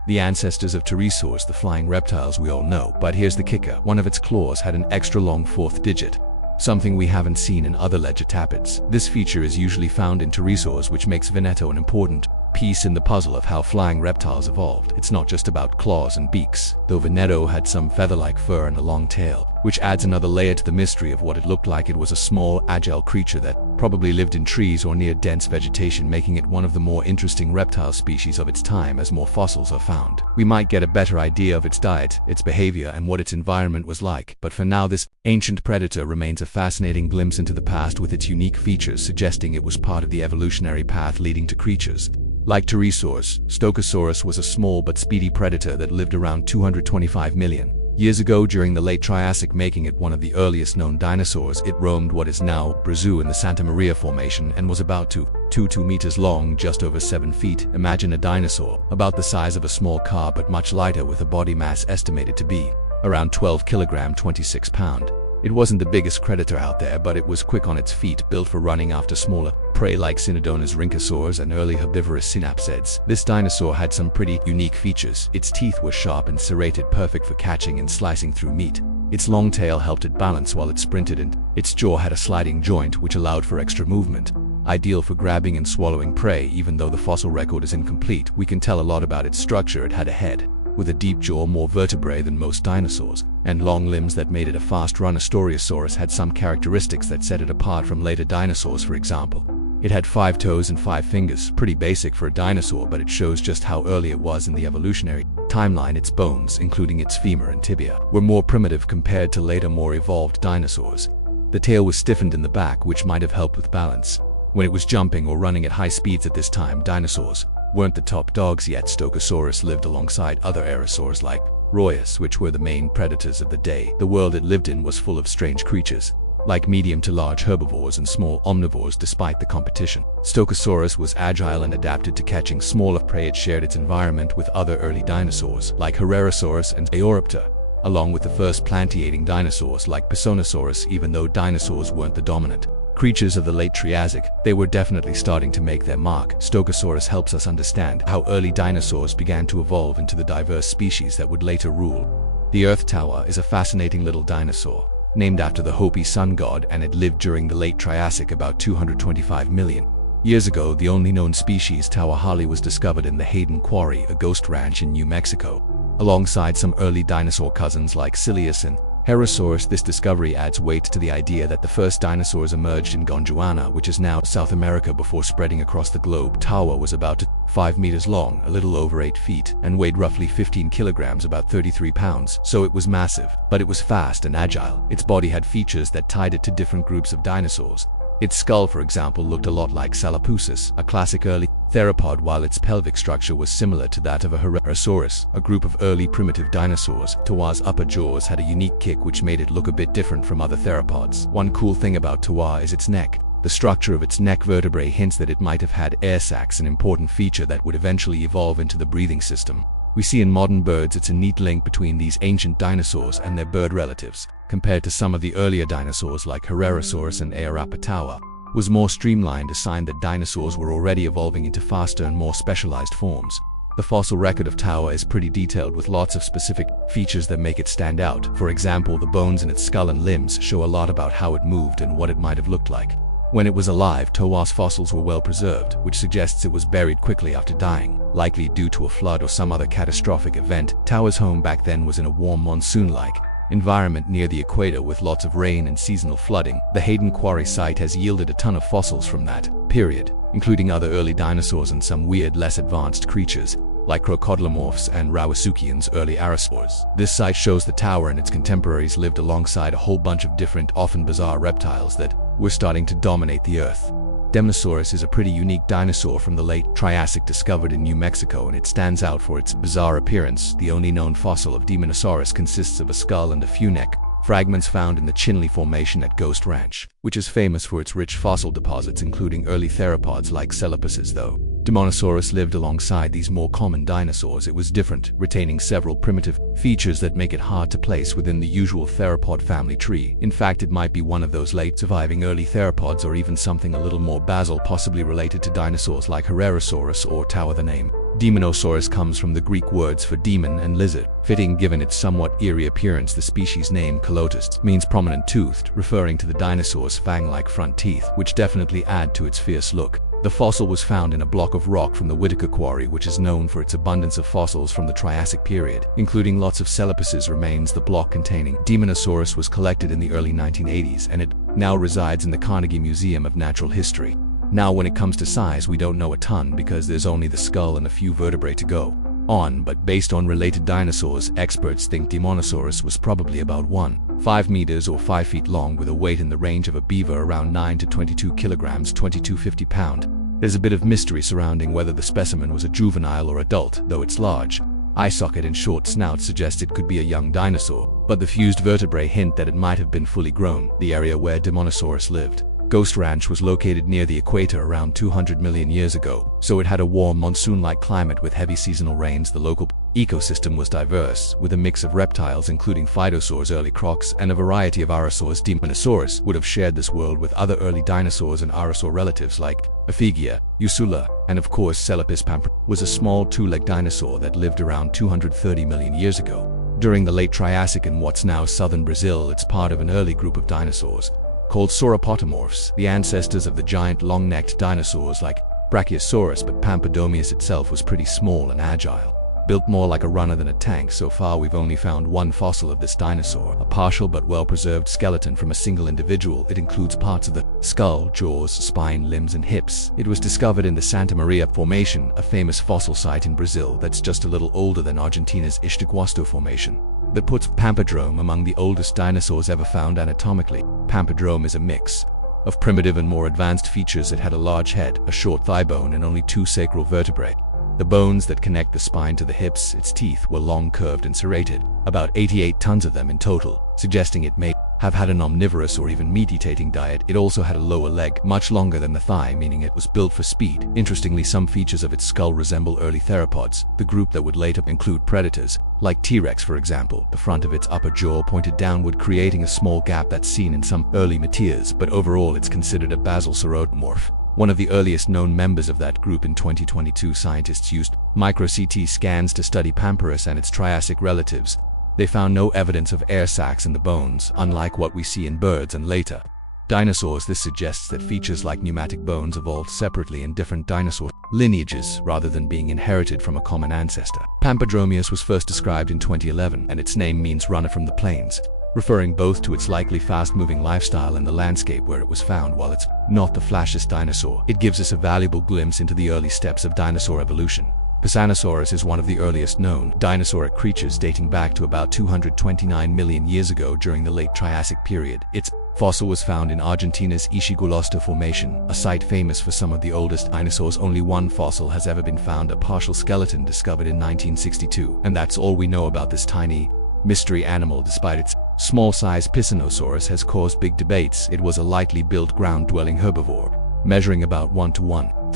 the ancestors of pterosaurs, the flying reptiles we all know. But here's the kicker: one of its claws had an extra long fourth digit, something we haven't seen in other legitapids. This feature is usually found in pterosaurs, which makes Veneto an important piece in the puzzle of how flying reptiles evolved. It's not just about claws and beaks, though Veneto had some feather-like fur and a long tail, which adds another layer to the mystery of what it looked like. It was a small, agile creature that probably lived in trees or near dense vegetation, making it one of the more interesting reptile species of its time. As more fossils are found, we might get a better idea of its diet, its behavior, and what its environment was like. But for now, this ancient predator remains a fascinating glimpse into the past, with its unique features suggesting it was part of the evolutionary path leading to creatures like pterosaurs. Stogosaurus was a small but speedy predator that lived around 225 million years ago during the late Triassic, making it one of the earliest known dinosaurs. It roamed what is now Brazil in the Santa Maria Formation and was about 2 meters long, just over 7 feet. Imagine a dinosaur about the size of a small car but much lighter, with a body mass estimated to be around 12 kilogram, 26 pound. It wasn't the biggest predator out there, but it was quick on its feet, built for running after smaller prey like Cynodonas rhynchosaurs and early herbivorous synapsids. This dinosaur had some pretty unique features. Its teeth were sharp and serrated, perfect for catching and slicing through meat. Its long tail helped it balance while it sprinted, and its jaw had a sliding joint which allowed for extra movement, ideal for grabbing and swallowing prey. Even though the fossil record is incomplete, we can tell a lot about its structure. It had a head with a deep jaw, more vertebrae than most dinosaurs, and long limbs that made it a fast runner. Storiosaurus had some characteristics that set it apart from later dinosaurs. For example, it had 5 toes and 5 fingers, pretty basic for a dinosaur, but it shows just how early it was in the evolutionary timeline. Its bones, including its femur and tibia, were more primitive compared to later, more evolved dinosaurs. The tail was stiffened in the back, which might have helped with balance when it was jumping or running at high speeds. At this time, dinosaurs weren't the top dogs yet. Stogosaurus lived alongside other aerosaurs like Royus, which were the main predators of the day. The world it lived in was full of strange creatures, like medium to large herbivores and small omnivores. Despite the competition, Stogosaurus was agile and adapted to catching smaller prey. It shared its environment with other early dinosaurs like Herrerasaurus and Eoraptor, along with the first plant-eating dinosaurs like Pisonosaurus. Even though dinosaurs weren't the dominant creatures of the late Triassic, they were definitely starting to make their mark. Stogosaurus helps us understand how early dinosaurs began to evolve into the diverse species that would later rule. The Earth Tower is a fascinating little dinosaur, named after the Hopi sun god, and it lived during the late Triassic, about 225 million years ago. The only known species, Tawahali, was discovered in the Hayden Quarry, a ghost ranch in New Mexico, alongside some early dinosaur cousins like Cilius and Herosaurus. This discovery adds weight to the idea that the first dinosaurs emerged in Gondwana, which is now South America, before spreading across the globe. Tawa was about 5 meters long, a little over 8 feet, and weighed roughly 15 kilograms, about 33 pounds, so it was massive. But it was fast and agile. Its body had features that tied it to different groups of dinosaurs. Its skull, for example, looked a lot like Salapusis, a classic early theropod, while its pelvic structure was similar to that of a Herosaurus, a group of early primitive dinosaurs. Tawa's upper jaws had a unique kick which made it look a bit different from other theropods. One cool thing about Tawa is its neck. The structure of its neck vertebrae hints that it might have had air sacs, an important feature that would eventually evolve into the breathing system. We see in modern birds it's a neat link between these ancient dinosaurs and their bird relatives. Compared to some of the earlier dinosaurs like Herrerasaurus and Tawa was more streamlined, a sign that dinosaurs were already evolving into faster and more specialized forms. The fossil record of Tawa is pretty detailed, with lots of specific features that make it stand out. For example, the bones in its skull and limbs show a lot about how it moved and what it might have looked like. When it was alive, Tawa's fossils were well preserved, which suggests it was buried quickly after dying, likely due to a flood or some other catastrophic event. Tawa's home back then was in a warm monsoon-like environment near the equator with lots of rain and seasonal flooding. The Hayden Quarry site has yielded a ton of fossils from that period, including other early dinosaurs and some weird, less advanced creatures, like crocodilomorphs and Rawasuchians, early arosaurs. This site shows the tower and its contemporaries lived alongside a whole bunch of different, often bizarre reptiles that were starting to dominate the Earth. Demosaurus is a pretty unique dinosaur from the late Triassic discovered in New Mexico, and it stands out for its bizarre appearance. The only known fossil of Demosaurus consists of a skull and a few neck fragments found in the Chinle Formation at Ghost Ranch, which is famous for its rich fossil deposits, including early theropods like Celapuses. Though Demosaurus lived alongside these more common dinosaurs, it was different, retaining several primitive features that make it hard to place within the usual theropod family tree. In fact, it might be one of those late surviving early theropods, or even something a little more basal, possibly related to dinosaurs like Herrerasaurus or Tawa. The name Demonosaurus comes from the Greek words for demon and lizard, fitting given its somewhat eerie appearance. The species name Calotus means prominent-toothed, referring to the dinosaur's fang-like front teeth, which definitely add to its fierce look. The fossil was found in a block of rock from the Whitaker Quarry, which is known for its abundance of fossils from the Triassic period, including lots of Celapuses remains. The block containing Demonosaurus was collected in the early 1980s, and it now resides in the Carnegie Museum of Natural History. Now, when it comes to size, we don't know a ton because there's only the skull and a few vertebrae to go on, but based on related dinosaurs, experts think Demonosaurus was probably about 1.5 meters or 5 feet long, with a weight in the range of a beaver, around 9 to 22 kilograms, 2250 pound. There's a bit of mystery surrounding whether the specimen was a juvenile or adult, though its large eye socket and short snout suggest it could be a young dinosaur, but the fused vertebrae hint that it might have been fully grown. The area where Demonosaurus lived, Ghost Ranch, was located near the equator around 200 million years ago, so it had a warm monsoon-like climate with heavy seasonal rains. The local ecosystem was diverse, with a mix of reptiles including phytosaurs, early crocs, and a variety of arosaurs. Demonosaurus would have shared this world with other early dinosaurs and arosaur relatives like Ophigia, Usula, and of course Celapis pamper was a small two-legged dinosaur that lived around 230 million years ago. During the late Triassic in what's now southern Brazil, it's part of an early group of dinosaurs called sauropodomorphs, the ancestors of the giant long-necked dinosaurs like Brachiosaurus, but Pampedomius itself was pretty small and agile, built more like a runner than a tank. So far we've only found one fossil of this dinosaur, a partial but well-preserved skeleton from a single individual. It includes parts of the skull, jaws, spine, limbs, and hips. It was discovered in the Santa Maria Formation, a famous fossil site in Brazil that's just a little older than Argentina's Ishtaguasto Formation. That puts Pampodrome among the oldest dinosaurs ever found anatomically. Pampodrome is a mix of primitive and more advanced features. It had a large head, a short thigh bone, and only 2 sacral vertebrae. The bones that connect the spine to the hips. Its teeth were long, curved, and serrated, about 88 tons of them in total, suggesting it may have had an omnivorous or even meat-eating diet. It also had a lower leg, much longer than the thigh, meaning it was built for speed. Interestingly, some features of its skull resemble early theropods, the group that would later include predators, like T-Rex for example. The front of its upper jaw pointed downward, creating a small gap that's seen in some early meteors, but overall it's considered a basal sauropodomorph. One of the earliest known members of that group. In 2022, scientists used micro-CT scans to study Pamperos and its Triassic relatives. They found no evidence of air sacs in the bones, unlike what we see in birds and later dinosaurs. This suggests that features like pneumatic bones evolved separately in different dinosaur lineages, rather than being inherited from a common ancestor. Pampodromius was first described in 2011, and its name means runner from the plains, referring both to its likely fast-moving lifestyle and the landscape where it was found. While it's not the flashiest dinosaur, it gives us a valuable glimpse into the early steps of dinosaur evolution. Permian-Triassic is one of the earliest known dinosauric creatures, dating back to about 229 million years ago during the late Triassic period. Its fossil was found in Argentina's Ishiguasto Formation, a site famous for some of the oldest dinosaurs. Only one fossil has ever been found, a partial skeleton discovered in 1962. And that's all we know about this tiny mystery animal. Despite its small size, Permian-Triassic has caused big debates. It was a lightly built ground-dwelling herbivore, measuring about 1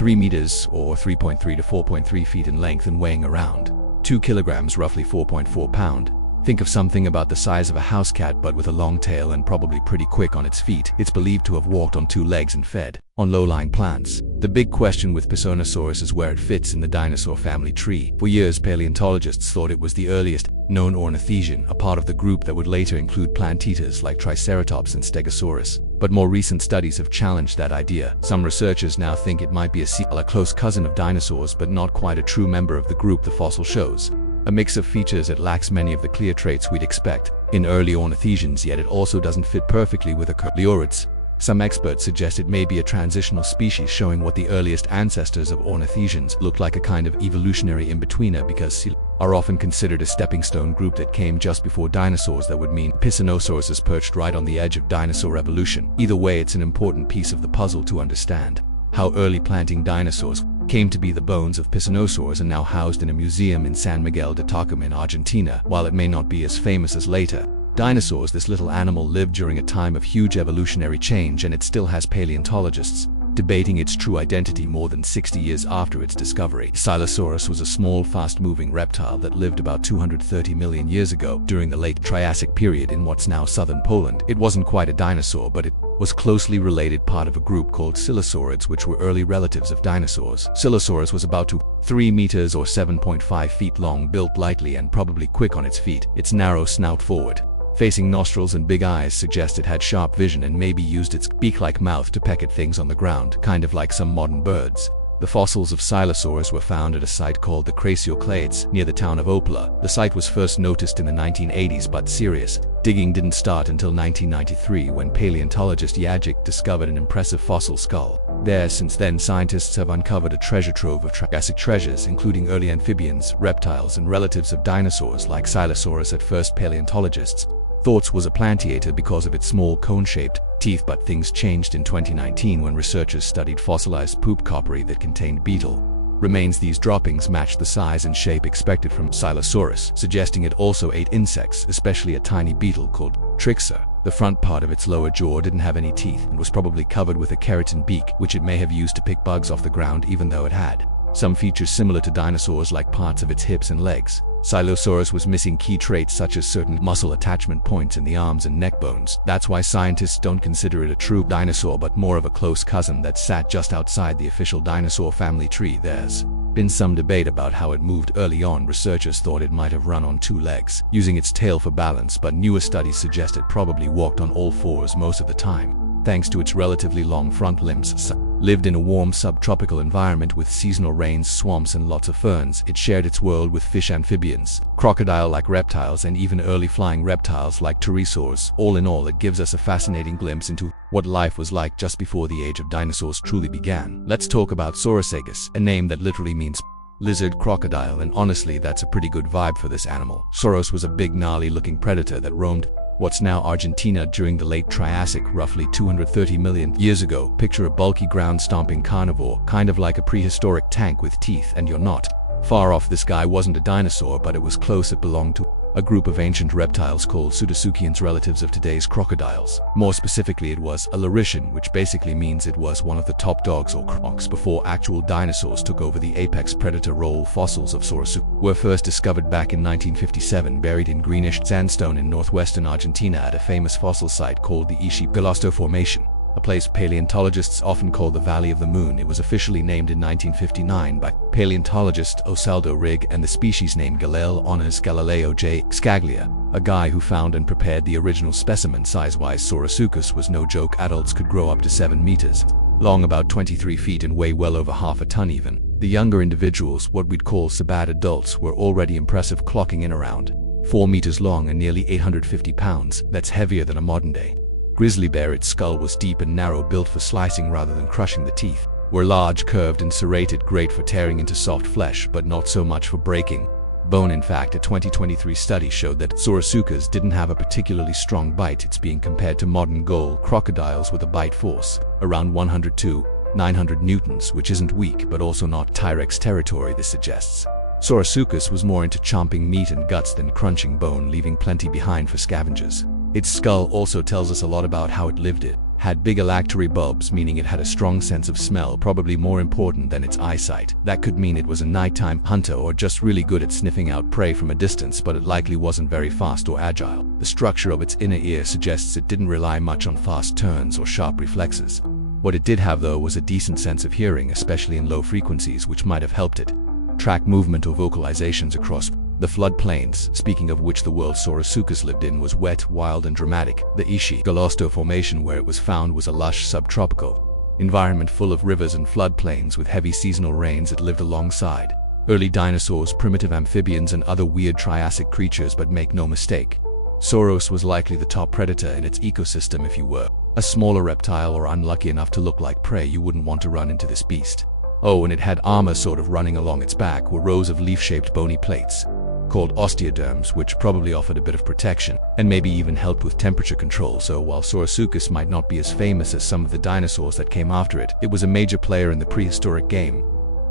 meters or 3.3 to 4.3 feet in length and weighing around 2 kilograms, roughly 4.4 pounds. Think of something about the size of a house cat but with a long tail and probably pretty quick on its feet. It's believed to have walked on 2 legs and fed on low-lying plants. The big question with Permian-Triassic is where it fits in the dinosaur family tree. For years, paleontologists thought it was the earliest known ornithischian, a part of the group that would later include plant-eaters like Triceratops and Stegosaurus. But more recent studies have challenged that idea. Some researchers now think it might be a close cousin of dinosaurs but not quite a true member of the group the fossil shows. A mix of features, it lacks many of the clear traits we'd expect in early ornithischians, yet it also doesn't fit perfectly with Coeliorids. Some experts suggest it may be a transitional species, showing what the earliest ancestors of ornithischians looked like, a kind of evolutionary in-betweener, because are often considered a stepping stone group that came just before dinosaurs. That would mean Permian-Triassic is perched right on the edge of dinosaur evolution. Either way, it's an important piece of the puzzle to understand how early planting dinosaurs came to be. The bones of Permian-Triassic are now housed in a museum in San Miguel de Tucumán in Argentina. While it may not be as famous as later dinosaurs, this little animal lived during a time of huge evolutionary change, and it still has paleontologists debating its true identity more than 60 years after its discovery. Silosaurus was a small, fast-moving reptile that lived about 230 million years ago during the late Triassic period in what's now southern Poland. It wasn't quite a dinosaur, but it was closely related, part of a group called Coelurosaurids, which were early relatives of dinosaurs. Coelurosaurus was about 3 meters or 7.5 feet long, built lightly and probably quick on its feet. Its narrow snout, forward facing nostrils and big eyes suggest it had sharp vision and maybe used its beak-like mouth to peck at things on the ground, kind of like some modern birds. The fossils of Silosaurus were found at a site called the Krasiokleiets near the town of Opala. The site was first noticed in the 1980s, but serious digging didn't start until 1993, when paleontologist Jacek discovered an impressive fossil skull there. Since then, scientists have uncovered a treasure trove of Triassic treasures, including early amphibians, reptiles, and relatives of dinosaurs like Silosaurus. At first, paleontologists thought was a plantaeater because of its small cone-shaped teeth, but things changed in 2019 when researchers studied fossilized poop coppery that contained beetle remains. These droppings matched the size and shape expected from Silosaurus, suggesting it also ate insects, especially a tiny beetle called Trixer. The front part of its lower jaw didn't have any teeth and was probably covered with a keratin beak, which it may have used to pick bugs off the ground, even though it had some features similar to dinosaurs, like parts of its hips and legs. Silosaurus was missing key traits such as certain muscle attachment points in the arms and neck bones. That's why scientists don't consider it a true dinosaur, but more of a close cousin that sat just outside the official dinosaur family tree. There's been some debate about how it moved. Early on, researchers thought it might have run on 2 legs, using its tail for balance, but newer studies suggest it probably walked on all 4s most of the time. Thanks to its relatively long front limbs, lived in a warm subtropical environment with seasonal rains, swamps, and lots of ferns. It shared its world with fish, amphibians, crocodile-like reptiles, and even early flying reptiles like pterosaurs. All in all, it gives us a fascinating glimpse into what life was like just before the age of dinosaurs truly began. Let's talk about Saurosaurus, a name that literally means lizard crocodile, and honestly, that's a pretty good vibe for this animal. Sauros was a big, gnarly-looking predator that roamed what's now Argentina during the late Triassic, roughly 230 million years ago. Picture a bulky ground-stomping carnivore, kind of like a prehistoric tank with teeth, and you're not far off. This guy wasn't a dinosaur, but it was close. It belonged to a group of ancient reptiles called Pseudotsuchians, relatives of today's crocodiles. More specifically, it was a Laurentian, which basically means it was one of the top dogs or crocs before actual dinosaurs took over the apex predator role. Fossils of Saurosaurus were first discovered back in 1957, buried in greenish sandstone in northwestern Argentina at a famous fossil site called the Ishiguasto Formation, a place paleontologists often call the Valley of the Moon. It was officially named in 1959 by paleontologist Osaldo Rigg, and the species name Galil honors Galileo J. Scaglia, a guy who found and prepared the original specimen. Size-wise, Saurosuchus was no joke. Adults could grow up to 7 meters long, about 23 feet, and weigh well over half a ton even. The younger individuals, what we'd call sabbat adults, were already impressive, clocking in around 4 meters long and nearly 850 pounds. That's heavier than a modern day grizzly bear. Its skull was deep and narrow, built for slicing rather than crushing. The teeth were large, curved, and serrated, great for tearing into soft flesh, but not so much for breaking bone. In fact, a 2023 study showed that Saurosuchus didn't have a particularly strong bite. It's being compared to modern gull crocodiles with a bite force around 100 to 900 newtons, which isn't weak, but also not T-Rex territory, this suggests. Saurosuchus was more into chomping meat and guts than crunching bone, leaving plenty behind for scavengers. Its skull also tells us a lot about how it lived. It had big alactory bulbs, meaning it had a strong sense of smell, probably more important than its eyesight. That could mean it was a nighttime hunter or just really good at sniffing out prey from a distance, but it likely wasn't very fast or agile. The structure of its inner ear suggests it didn't rely much on fast turns or sharp reflexes. What it did have, though, was a decent sense of hearing, especially in low frequencies, which might have helped it track movement or vocalizations across the floodplains, speaking of which the world Saurosuchus lived in was wet, wild, and dramatic. The Ishi-Galosto Formation, where it was found, was a lush subtropical environment full of rivers and floodplains with heavy seasonal rains. It lived alongside early dinosaurs, primitive amphibians, and other weird Triassic creatures. But make no mistake, Sauros was likely the top predator in its ecosystem. If you were a smaller reptile or unlucky enough to look like prey, you wouldn't want to run into this beast. Oh, and it had armor sort of running along its back were rows of leaf-shaped bony plates called osteoderms, which probably offered a bit of protection and maybe even helped with temperature control. So while Saurosuchus might not be as famous as some of the dinosaurs that came after it, it was a major player in the prehistoric game.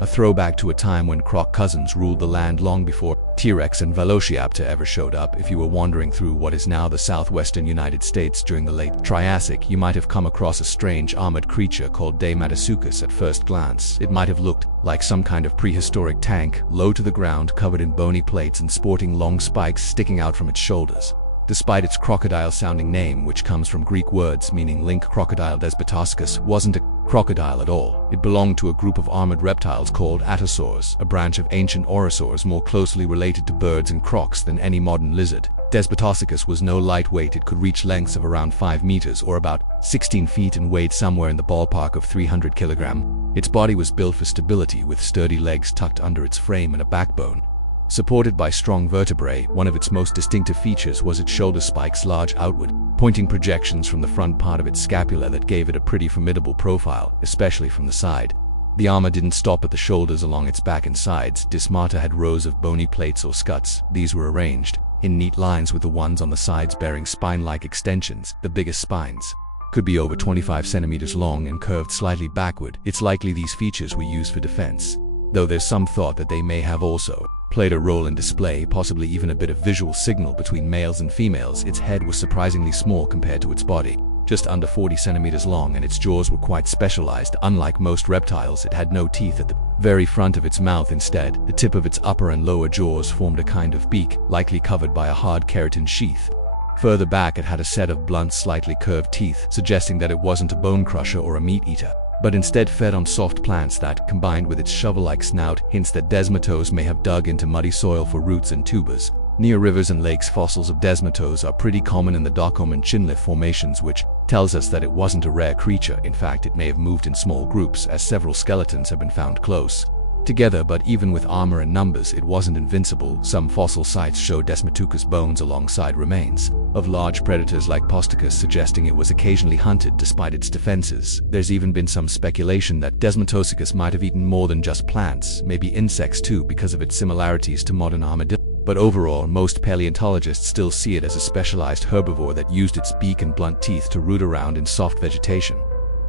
A throwback to a time when croc cousins ruled the land long before T-Rex and Velociraptor ever showed up. If you were wandering through what is now the southwestern United States during the late Triassic, you might have come across a strange armored creature called Deimatosuchus. At first glance, it might have looked like some kind of prehistoric tank, low to the ground, covered in bony plates and sporting long spikes sticking out from its shoulders. Despite its crocodile-sounding name, which comes from Greek words meaning link, crocodile Despotosuchus wasn't a crocodile at all. It belonged to a group of armored reptiles called attosaurs, a branch of ancient orosaurs more closely related to birds and crocs than any modern lizard. Despotosuchus was no lightweight. It could reach lengths of around 5 meters or about 16 feet and weighed somewhere in the ballpark of 300 kilograms. Its body was built for stability, with sturdy legs tucked under its frame and a backbone supported by strong vertebrae. One of its most distinctive features was its shoulder spikes, large outward pointing projections from the front part of its scapula that gave it a pretty formidable profile, especially from the side. The armor didn't stop at the shoulders. Along its back and sides, Dysmata had rows of bony plates or scuts. These were arranged in neat lines, with the ones on the sides bearing spine-like extensions. The biggest spines could be over 25 centimeters long and curved slightly backward. It's likely these features were used for defense, though there's some thought that they may have also played a role in display, possibly even a bit of visual signal between males and females. Its head was surprisingly small compared to its body, just under 40 centimeters long, and its jaws were quite specialized. Unlike most reptiles, it had no teeth at the very front of its mouth. Instead, the tip of its upper and lower jaws formed a kind of beak, likely covered by a hard keratin sheath. Further back, it had a set of blunt, slightly curved teeth, suggesting that it wasn't a bone crusher or a meat eater, but instead fed on soft plants. That, combined with its shovel-like snout, hints that Desmatos may have dug into muddy soil for roots and tubers. Near rivers and lakes, fossils of Desmatos are pretty common in the Dockham and Chinle formations, which tells us that it wasn't a rare creature. In fact, it may have moved in small groups, as several skeletons have been found close together. But even with armor and numbers, it wasn't invincible. Some fossil sites show Desmatucus bones alongside remains of large predators like Postacus, suggesting it was occasionally hunted despite its defenses. There's even been some speculation that Desmatosuchus might have eaten more than just plants, maybe insects too, because of its similarities to modern armadillos. But overall, most paleontologists still see it as a specialized herbivore that used its beak and blunt teeth to root around in soft vegetation.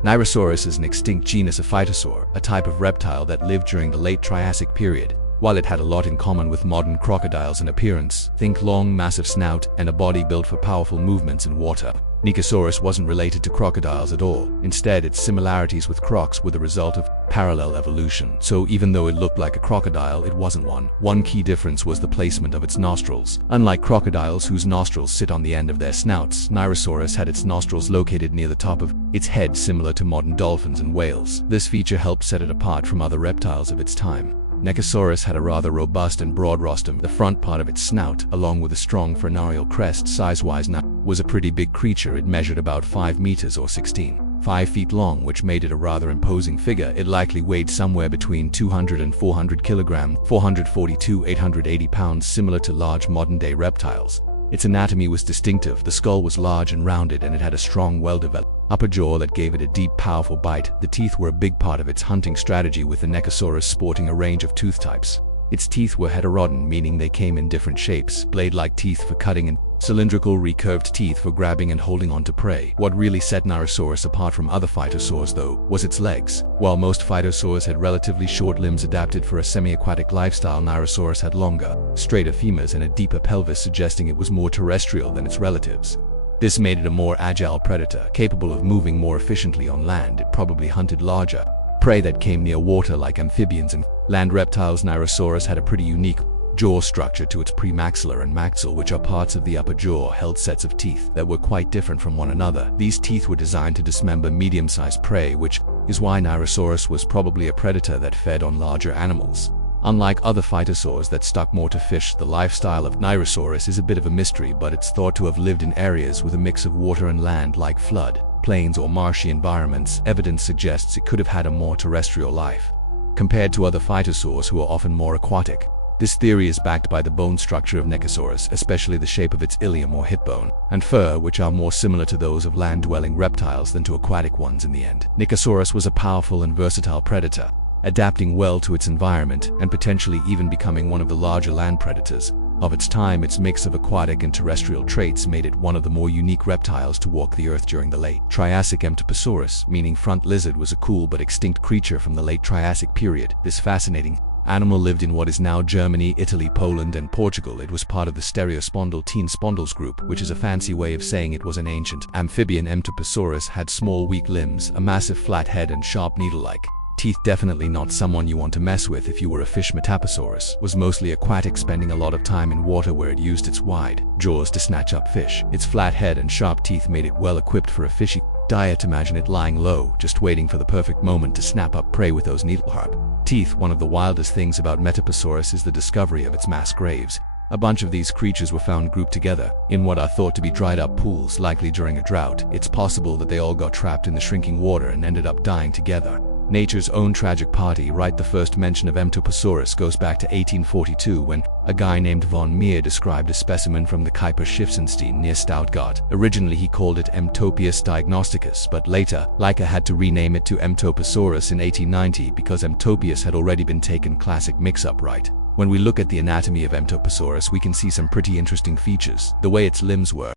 Nirosaurus is an extinct genus of phytosaur, a type of reptile that lived during the late Triassic period. While it had a lot in common with modern crocodiles in appearance, think long, massive snout and a body built for powerful movements in water, Nicosaurus wasn't related to crocodiles at all. Instead, its similarities with crocs were the result of parallel evolution. So even though it looked like a crocodile, it wasn't one. One key difference was the placement of its nostrils. Unlike crocodiles, whose nostrils sit on the end of their snouts, Nirosaurus had its nostrils located near the top of its head, similar to modern dolphins and whales. This feature helped set it apart from other reptiles of its time. Nechosaurus had a rather robust and broad rostrum. The front part of its snout, along with a strong frenarial crest, size-wise now, was a pretty big creature. It measured about 5 meters or 16 5 feet long, which made it a rather imposing figure. It likely weighed somewhere between 200 and 400 kilograms, 442 880 pounds, similar to large modern-day reptiles. Its anatomy was distinctive. The skull was large and rounded, and it had a strong, well-developed upper jaw that gave it a deep, powerful bite. The teeth were a big part of its hunting strategy, with the Nechosaurus sporting a range of tooth types. Its teeth were heterodont, meaning they came in different shapes: blade-like teeth for cutting and cylindrical, recurved teeth for grabbing and holding on to prey. What really set Nirosaurus apart from other phytosaurs, though, was its legs. While most phytosaurs had relatively short limbs adapted for a semi-aquatic lifestyle, Nirosaurus had longer, straighter femurs and a deeper pelvis, suggesting it was more terrestrial than its relatives. This made it a more agile predator, capable of moving more efficiently on land. It probably hunted larger prey that came near water, like amphibians and land reptiles. Nirosaurus had a pretty unique jaw structure to its premaxillar and maxilla, which are parts of the upper jaw, held sets of teeth that were quite different from one another. These teeth were designed to dismember medium-sized prey, which is why Nirosaurus was probably a predator that fed on larger animals. Unlike other phytosaurs that stuck more to fish, the lifestyle of Nirosaurus is a bit of a mystery, but it's thought to have lived in areas with a mix of water and land, like flood, plains, or marshy environments. Evidence suggests it could have had a more terrestrial life, compared to other phytosaurs who are often more aquatic. This theory is backed by the bone structure of Nechosaurus, especially the shape of its ilium or hip bone, and fur, which are more similar to those of land-dwelling reptiles than to aquatic ones in the end. Nechosaurus was a powerful and versatile predator, adapting well to its environment and potentially even becoming one of the larger land predators of its time. Its mix of aquatic and terrestrial traits made it one of the more unique reptiles to walk the earth during the late Triassic. Amphibians, meaning front lizard, was a cool but extinct creature from the late Triassic period. This fascinating animal lived in what is now Germany, Italy, Poland, and Portugal. It was part of the stereospondal teen spondylus group, which is a fancy way of saying it was an ancient amphibian. Amphibians had small, weak limbs, a massive flat head, and sharp needle-like teeth. Definitely not someone you want to mess with if you were a fish. Metaposaurus was mostly aquatic, spending a lot of time in water where it used its wide jaws to snatch up fish. Its flat head and sharp teeth made it well equipped for a fishy diet. Imagine it lying low, just waiting for the perfect moment to snap up prey with those needle-sharp teeth. One of the wildest things about Metaposaurus is the discovery of its mass graves. A bunch of these creatures were found grouped together in what are thought to be dried-up pools, likely during a drought. It's possible that they all got trapped in the shrinking water and ended up dying together. Nature's own tragic party, right? The first mention of Metaposaurus goes back to 1842, when a guy named von Meer described a specimen from the Kuiper Schiffsenstein near Stuttgart. Originally he called it Mtopius diagnosticus, but later Leica had to rename it to Mtoposaurus in 1890 because Mtopius had already been taken. Classic mix-up, right? When we look at the anatomy of Mtoposaurus, we can see some pretty interesting features. The way its limbs were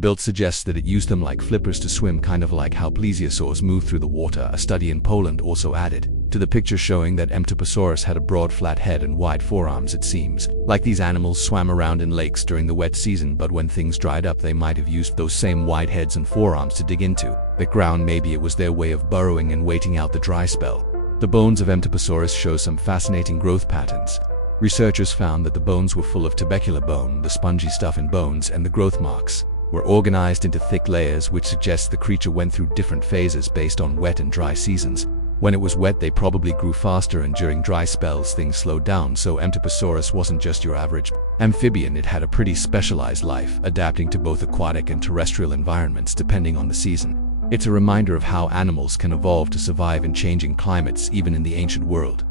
built suggests that it used them like flippers to swim, kind of like how plesiosaurs move through the water. A study in Poland also added to the picture, showing that Mtoposaurus had a broad flat head and wide forearms. It seems like these animals swam around in lakes during the wet season, but when things dried up they might have used those same wide heads and forearms to dig into the ground. Maybe it was their way of burrowing and waiting out the dry spell. The bones of Mtoposaurus show some fascinating growth patterns. Researchers found that the bones were full of tubercular bone, the spongy stuff in bones, and the growth marks were organized into thick layers, which suggests the creature went through different phases based on wet and dry seasons. When it was wet, they probably grew faster, and during dry spells things slowed down. So Mtoposaurus wasn't just your average amphibian. It had a pretty specialized life, adapting to both aquatic and terrestrial environments depending on the season. It's a reminder of how animals can evolve to survive in changing climates, even in the ancient world.